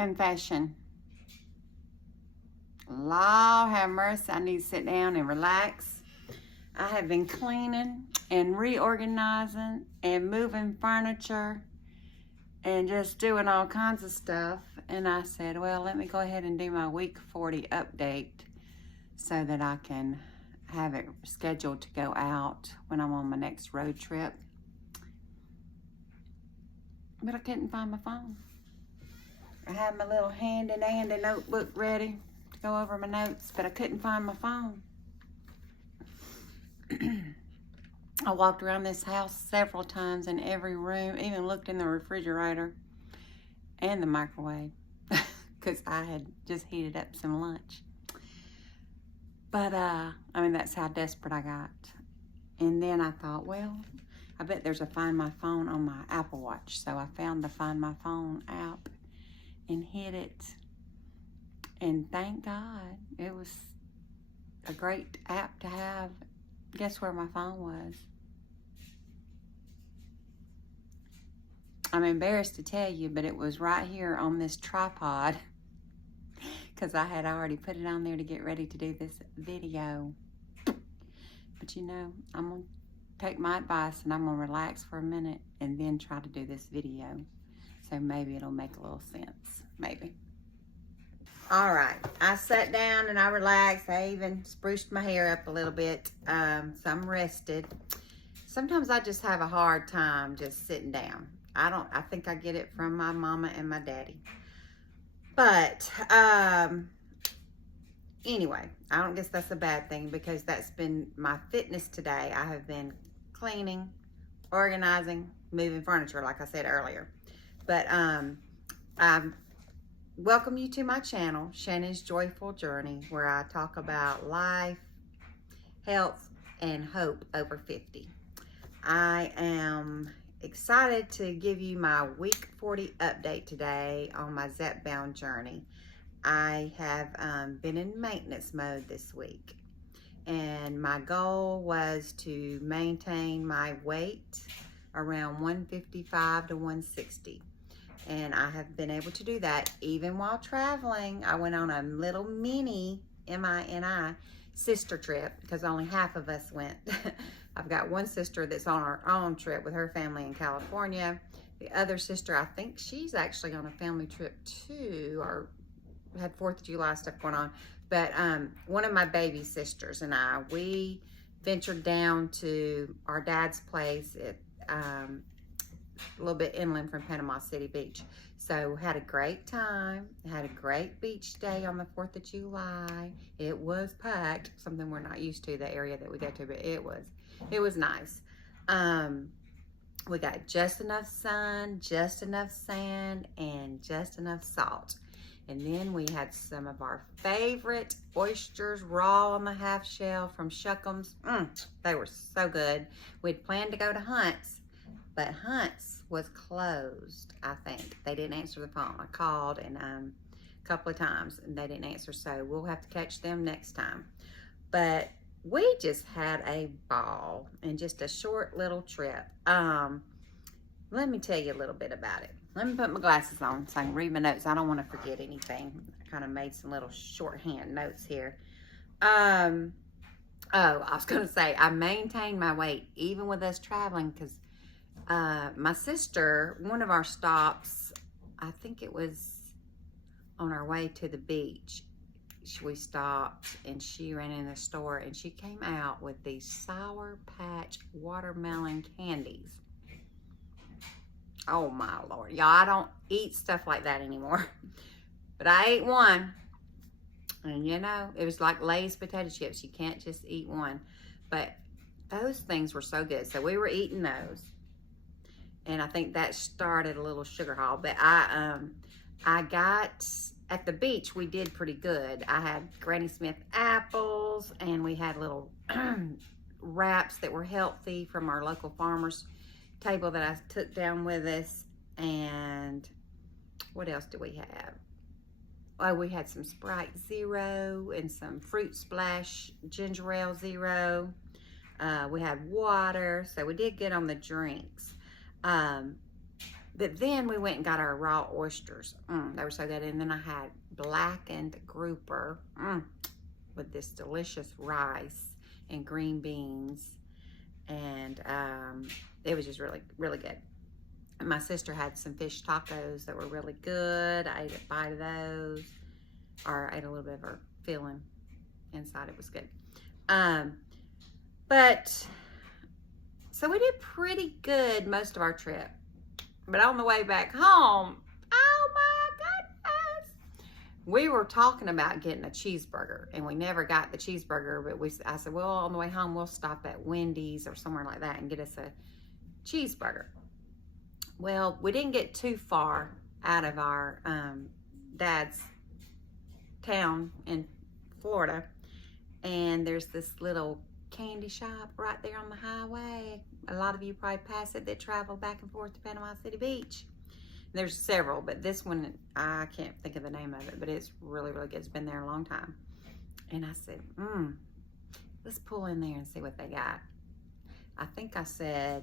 Confession. Lord have mercy, I need to sit down and relax. I have been cleaning and reorganizing and moving furniture and just doing all kinds of stuff. And I said, well, let me go ahead and do my week 40 update so that I can have it scheduled to go out when I'm on my next road trip. But I couldn't find my phone. I had my little handy-dandy notebook ready to go over my notes, but I couldn't find my phone. I walked around this house several times in every room, even looked in the refrigerator and the microwave because I had just heated up some lunch. But, I mean, that's how desperate I got. And then I thought, well, I bet there's a Find My Phone on my Apple Watch. So I found the Find My Phone app and hit it. And thank God, it was a great app to have. Guess where my phone was? I'm embarrassed to tell you, but it was right here on this tripod because I had already put it on there to get ready to do this video. But you know, I'm going to take my advice and I'm going to relax for a minute and then try to do this video. So maybe it'll make a little sense, maybe. All right, I sat down and I relaxed. I even spruced my hair up a little bit, so I'm rested. Sometimes I just have a hard time just sitting down. I think I get it from my mama and my daddy. But anyway, I don't guess that's a bad thing because that's been my fitness today. I have been cleaning, organizing, moving furniture, like I said earlier. But I welcome you to my channel, Shannon's Joyful Journey, where I talk about life, health, and hope over 50. I am excited to give you my week 40 update today on my Zepbound journey. I have been in maintenance mode this week, and my goal was to maintain my weight around 155 to 160. And I have been able to do that even while traveling. I went on a little mini MINI sister trip because only half of us went. I've got one sister that's on her own trip with her family in California. The other sister, I think she's actually on a family trip too, or had 4th of July stuff going on. But one of my baby sisters and I, we ventured down to our dad's place at a little bit inland from Panama City Beach. So had a great time, had a great beach day on the 4th of July. It was packed, something we're not used to, the area that we go to, but it was nice. We got just enough sun, just enough sand, and just enough salt. And then we had some of our favorite oysters raw on the half shell from Shuck'em's. They were so good. We'd planned to go to Hunt's, but Hunt's was closed, I think. They didn't answer the phone. I called and a couple of times and they didn't answer, so we'll have to catch them next time. But we just had a ball and just a short little trip. Let me tell you a little bit about it. Let me put my glasses on so I can read my notes. I don't want to forget anything. I kind of made some little shorthand notes here. Oh, I was going to say, I maintained my weight even with us traveling because my sister, one of our stops, I think it was on our way to the beach, we stopped and she ran in the store and she came out with these Sour Patch watermelon candies. Oh my Lord, y'all, I don't eat stuff like that anymore, but I ate one, and you know, it was like Lay's potato chips. You can't just eat one, but those things were so good. So we were eating those, and I think that started a little sugar haul. But I got at the beach. We did pretty good. I had Granny Smith apples, and we had little wraps that were healthy from our local farmers table that I took down with us. And what else do we have? Oh, we had some Sprite Zero and some Fruit Splash Ginger Ale Zero. We had water, so we did good on the drinks. But then we went and got our raw oysters. They were so good. And then I had blackened grouper with this delicious rice and green beans. And it was just really, really good. And my sister had some fish tacos that were really good. I ate a bite of those. Or I ate a little bit of her filling inside. It was good. But, so we did pretty good most of our trip. But on the way back home, oh my goodness, we were talking about getting a cheeseburger, and we never got the cheeseburger, but I said, well, on the way home, we'll stop at Wendy's or somewhere like that and get us a cheeseburger. Well, we didn't get too far out of our dad's town in Florida, and there's this little candy shop right there on the highway. A lot of you probably pass it that travel back and forth to Panama City Beach. There's several, but this one, I can't think of the name of it, but it's really, really good. It's been there a long time. And I said, let's pull in there and see what they got. I think I said,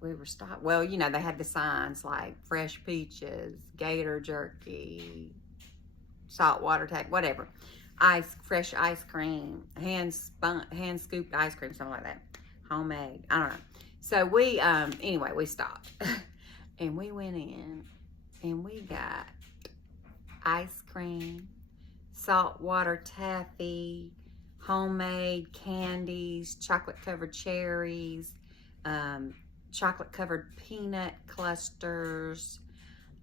we were stopped. Well, you know, they had the signs like fresh peaches, gator jerky, saltwater tack, whatever. Fresh ice cream, hand scooped ice cream, something like that. Homemade, I don't know. So we, anyway, we stopped and we went in and we got ice cream, saltwater taffy, homemade candies, chocolate covered cherries, chocolate covered peanut clusters,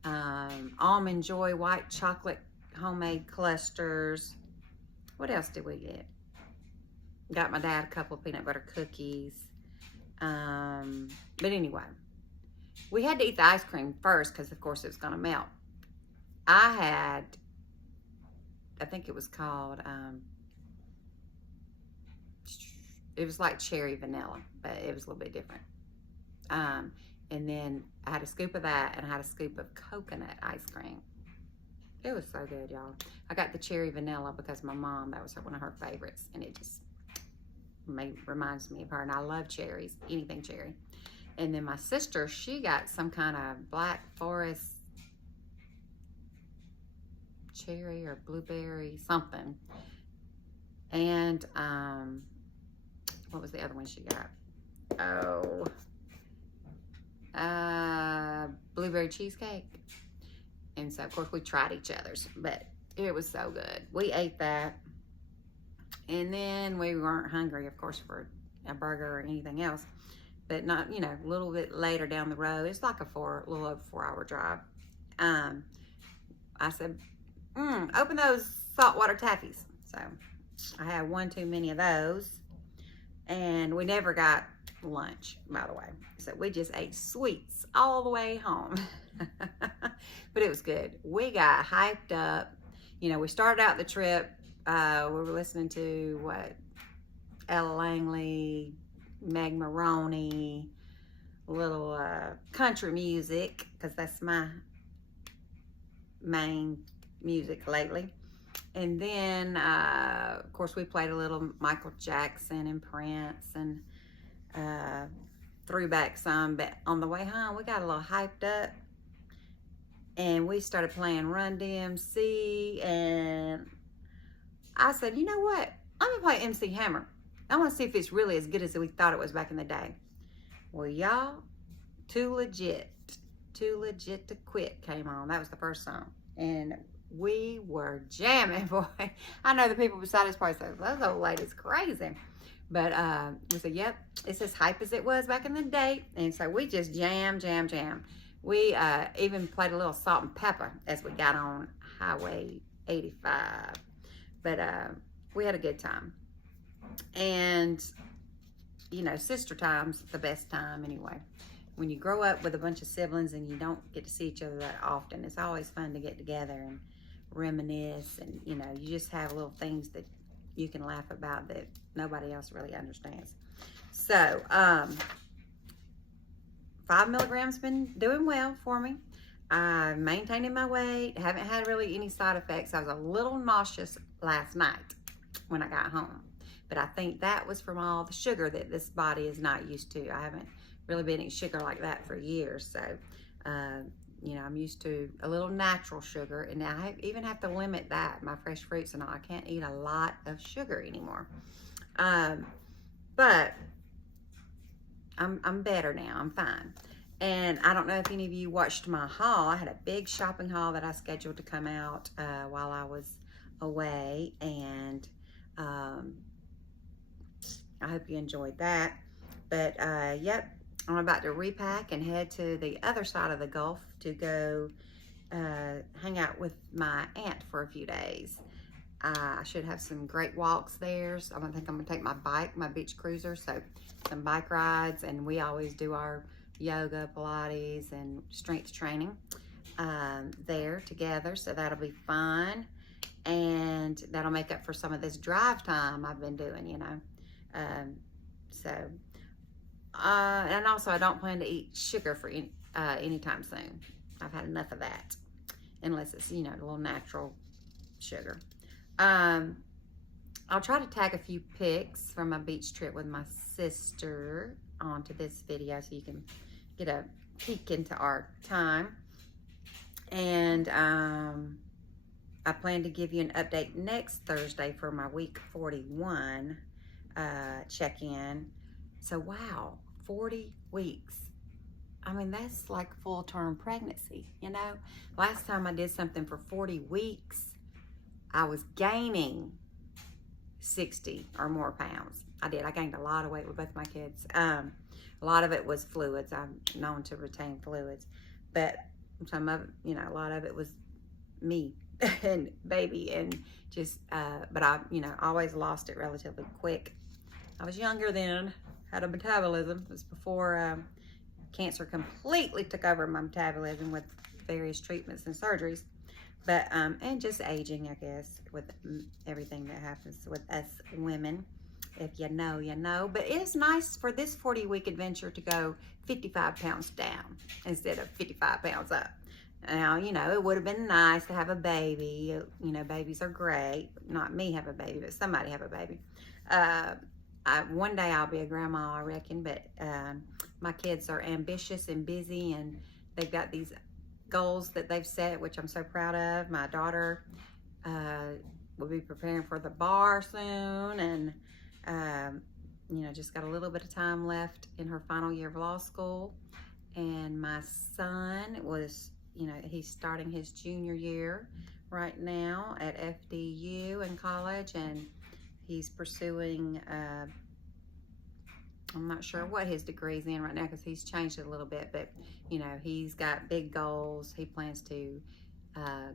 almond joy white chocolate homemade clusters. What else did we get? Got my dad a couple of peanut butter cookies. But anyway, we had to eat the ice cream first because, of course, it was going to melt. I think it was called, it was like cherry vanilla, but it was a little bit different. And then I had a scoop of that, and I had a scoop of coconut ice cream. It was so good, y'all. I got the cherry vanilla because my mom, that was one of her favorites, and it just reminds me of her, and I love cherries, anything cherry. And then my sister, she got some kind of Black Forest cherry or blueberry something. And what was the other one she got? Blueberry cheesecake. And so, of course, we tried each other's, but it was so good. We ate that. And then we weren't hungry, of course, for a burger or anything else. But not, you know, a little bit later down the road. It's like a little over 4-hour drive. I said, open those saltwater taffies. So I had one too many of those. And we never got lunch, by the way. So we just ate sweets all the way home. But it was good. We got hyped up. You know, we started out the trip. We were listening to Ella Langley, Meg Maroney, little country music, because that's my main music lately. And then, of course, we played a little Michael Jackson and Prince and threw back some. But on the way home, we got a little hyped up. And we started playing Run DMC. And I said, you know what? I'm going to play MC Hammer. I want to see if it's really as good as we thought it was back in the day. Well, y'all, Too Legit to Quit came on. That was the first song. And we were jamming, boy. I know the people beside us probably said, those old ladies crazy. But we said, yep, it's as hype as it was back in the day. And so we just jam. We even played a little Salt and Pepper as we got on Highway 85. But we had a good time. And, you know, sister time's the best time anyway. When you grow up with a bunch of siblings and you don't get to see each other that often, it's always fun to get together and reminisce. And, you know, you just have little things that you can laugh about that nobody else really understands. So, 5 milligrams been doing well for me. I'm maintaining my weight. Haven't had really any side effects. I was a little nauseous last night when I got home. But I think that was from all the sugar that this body is not used to. I haven't really been eating sugar like that for years. So, you know, I'm used to a little natural sugar, and now I even have to limit that, my fresh fruits and all. I can't eat a lot of sugar anymore. But I'm better now. I'm fine. And I don't know if any of you watched my haul. I had a big shopping haul that I scheduled to come out while I was away, and I hope you enjoyed that. But yep, I'm about to repack and head to the other side of the Gulf to go hang out with my aunt for a few days. I should have some great walks there. So I think I'm gonna take my bike, my beach cruiser, so some bike rides, and we always do our yoga, Pilates, and strength training there together. So that'll be fun, and that'll make up for some of this drive time I've been doing, you know. And also I don't plan to eat sugar for anytime soon. I've had enough of that, unless it's, you know, a little natural sugar. I'll try to tag a few pics from my beach trip with my sister onto this video so you can get a peek into our time. And I plan to give you an update next Thursday for my week 41 check-in. So wow, 40 weeks. I mean, that's like full-term pregnancy, you know? Last time I did something for 40 weeks, I was gaining 60 or more pounds. I gained a lot of weight with both my kids. A lot of it was fluids. I'm known to retain fluids, but some of, you know, a lot of it was me and baby, and just, but I, you know, always lost it relatively quick. I was younger then, had a metabolism. It was before cancer completely took over my metabolism with various treatments and surgeries. But, and just aging, I guess, with everything that happens with us women. If you know, you know. But it's nice for this 40-week adventure to go 55 pounds down instead of 55 pounds up. Now, you know, it would have been nice to have a baby. You know, babies are great. Not me have a baby, but somebody have a baby. One day I'll be a grandma, I reckon. But my kids are ambitious and busy, and they've got these goals that they've set, which I'm so proud of. My daughter will be preparing for the bar soon, and you know, just got a little bit of time left in her final year of law school. And my son was, you know, he's starting his junior year right now at FDU in college, and he's pursuing I'm not sure what his degree's in right now because he's changed it a little bit, but you know, he's got big goals. He plans to,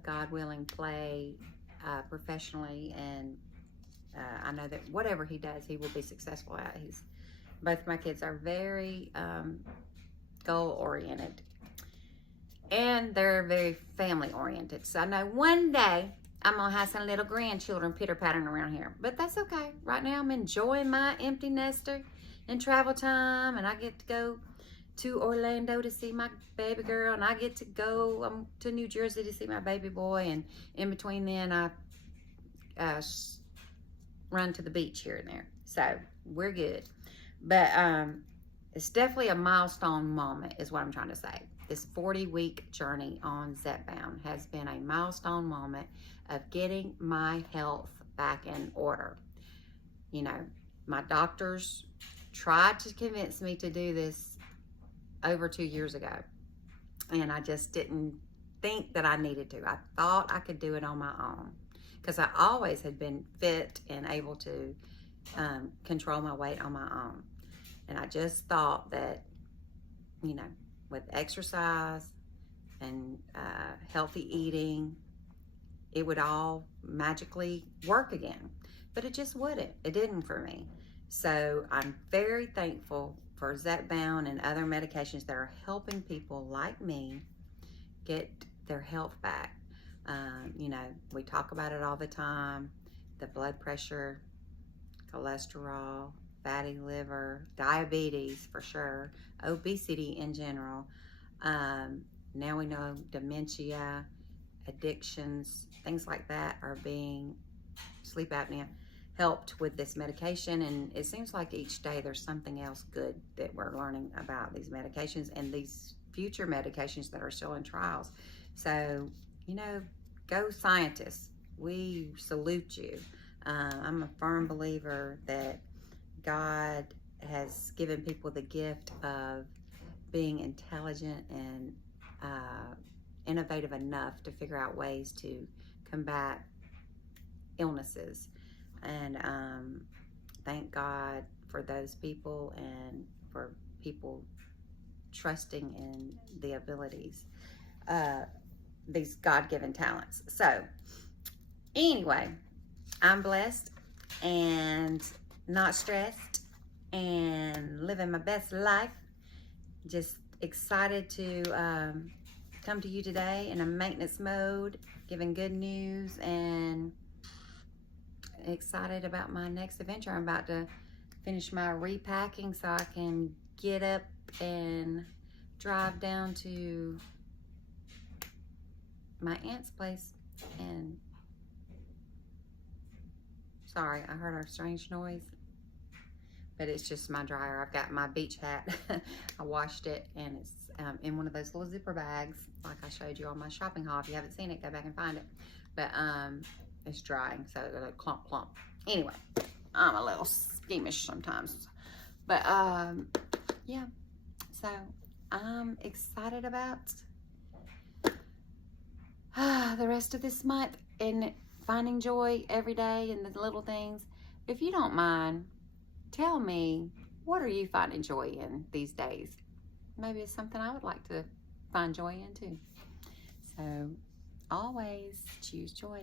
God willing, play professionally, and I know that whatever he does, he will be successful at. Both my kids are very goal-oriented, and they're very family-oriented. So I know one day I'm gonna have some little grandchildren pitter-pattering around here, but that's okay. Right now I'm enjoying my empty nester and travel time, and I get to go to Orlando to see my baby girl, and I get to go to New Jersey to see my baby boy, and in between then I run to the beach here and there. So we're good. But it's definitely a milestone moment is what I'm trying to say. This 40-week journey on Zepbound has been a milestone moment of getting my health back in order. You know, my doctors tried to convince me to do this over 2 years ago, and I just didn't think that I needed to. I thought I could do it on my own because I always had been fit and able to control my weight on my own. And I just thought that, you know, with exercise and healthy eating, it would all magically work again. But it just wouldn't. It didn't for me. So I'm very thankful for Zepbound and other medications that are helping people like me get their health back. You know, we talk about it all the time. The blood pressure, cholesterol, fatty liver, diabetes for sure, obesity in general. Now we know addictions, things like that are being, sleep apnea, helped with this medication. And it seems like each day there's something else good that we're learning about these medications and these future medications that are still in trials. So, you know, go scientists. We salute you. I'm a firm believer that God has given people the gift of being intelligent and innovative enough to figure out ways to combat illnesses. And thank God for those people and for people trusting in the abilities, these God-given talents. So anyway, I'm blessed and not stressed and living my best life. Just excited to come to you today in a maintenance mode, giving good news, and excited about my next adventure. I'm about to finish my repacking so I can get up and drive down to my aunt's place. And sorry, I heard a strange noise, but it's just my dryer. I've got my beach hat. I washed it, and it's in one of those little zipper bags like I showed you on my shopping haul. If you haven't seen it, go back and find it. But it's drying, so it's a clump. Anyway, I'm a little squeamish sometimes. But yeah, so I'm excited about the rest of this month and finding joy every day in the little things. If you don't mind, tell me, what are you finding joy in these days? Maybe it's something I would like to find joy in too. So always choose joy.